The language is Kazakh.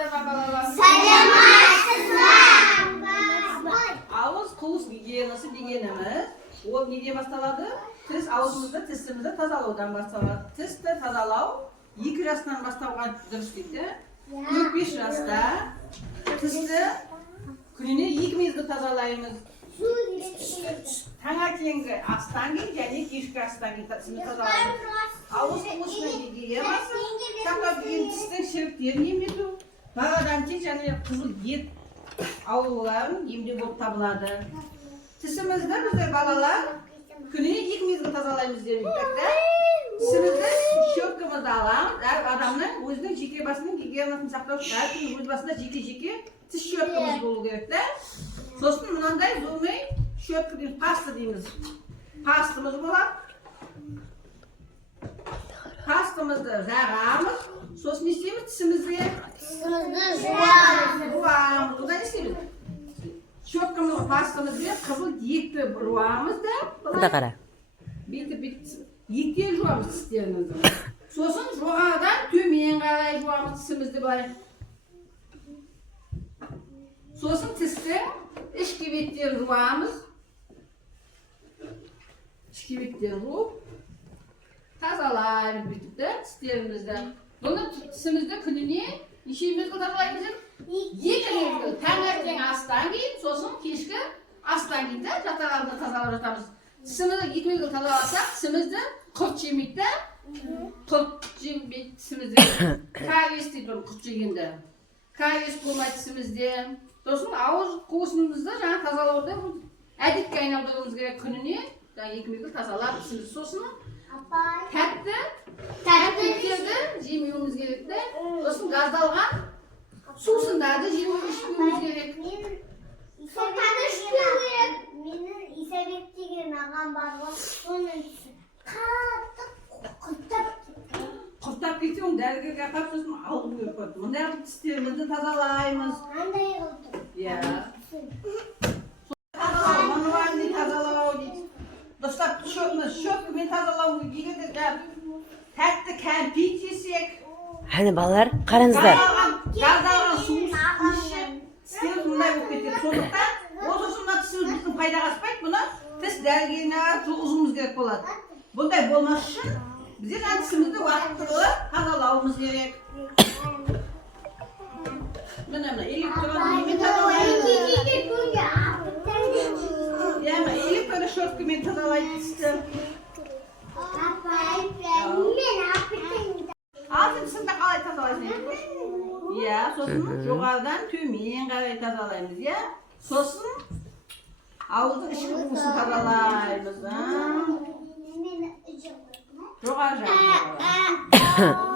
Саламатсыздар ма балалар? Саламатсыздар. Ауыз қуыс гигиенасы дегеніміз, ол неден басталады? Тіс ауызымызды, тісімізді тазалаудан басталады. Тісті тазалау 2 жастан бастауға дұрыс дейді. 4-5 жаста тісті күніне 2 мезгіл тазалаймыз. Таңертеңгі астан кейін және кешкі астан кейін тісімізді тазалаймыз. Ауыз қуысының гигиенасы сақтап келген тістің шіріктерін емдету, пародонтит және қызыл ет ауруларын емдеу болып табылады. Тісімізді біздер балалар күніне 2 мезгіл тазалаймыз демейді. Тісімізді щеткамызды аламыз, әр адамның өзінің жеке басының гигиенасын сақтау үшін әркімнің өз басында жеке-жеке тіс щеткамыз болу керек. Сосын мынандай зубный щетка дейміз, паста дейміз. Пастамыз болады. Пастамызды жағамыз, сосын не істейміз? Тісімізді жуамыз. Одан не істейміз? Щеткамызға пастамызбен қызыл етті жуамыз да. Бұда қара. Еттен жуамыз тістерімізді. Сосын жоғарыдан төмен қарай жуамыз тісімізді былай. Сосын тістің ішкі беттерін жуамыз. Ішкі беттерін жуып тазалаймыз бүйтіп тістерімізді. Бұны тісімізді күніне неше мезгіл тазалаймыз? 2 мезгіл. Таңертең астан кейін, сосын кешкі астан кейін жатар алдында тазалап жатамыз. Тісімізді 2 мезгіл тазаласақ, тісімізді құрт жемейді. Құрт жемейді тісімізді. Кариес дейді оны құрт жегенде. Кариес болмайды тісімізде. Сосын ауыз қуысымызды жаңа тазалауды әдетке айналдыруымыз керек күніне. 2 мезгіл тазалап тісімізді. Сосын тәттіліктерді жемеуіміз керек. Сосын газдалған сусындарды ішпеуіміз керек. Менің Исабек деген ағам бар ғой, оның қатты Құрттап кетсе, оны дәрігерге апарып сосын алып беріп қойды. Мұндай тістерімізді тазалаймыз. Андай қылды. Иә. Тазалау, мануальный тазалау дейді. Достап, щеткамен тазалау егер тәтті кәмпит жесек, Әне балалар, қараңыздар. газдалған су ішсек, тістеріміз мұндай болып кетеді. Сондықтан, сосын мына тісіміз біздің пайдаға аспайды, бұны тіс дәрігеріне тұрғызуымыз керек болады. Бұндай болмас үшін бізде тісімізді уақытылы тазалауымыз керек. Міне электронды немен тазалаймыз. Электронды щеткамен тазалайды тісті. Алтын тісімді қалай тазалайсың? Иә, сосын жоғарыдан төмен қарай тазалаймыз, иә? Сосын ауыздың ішкі қуысын тазалаймыз. Жоғары жағын.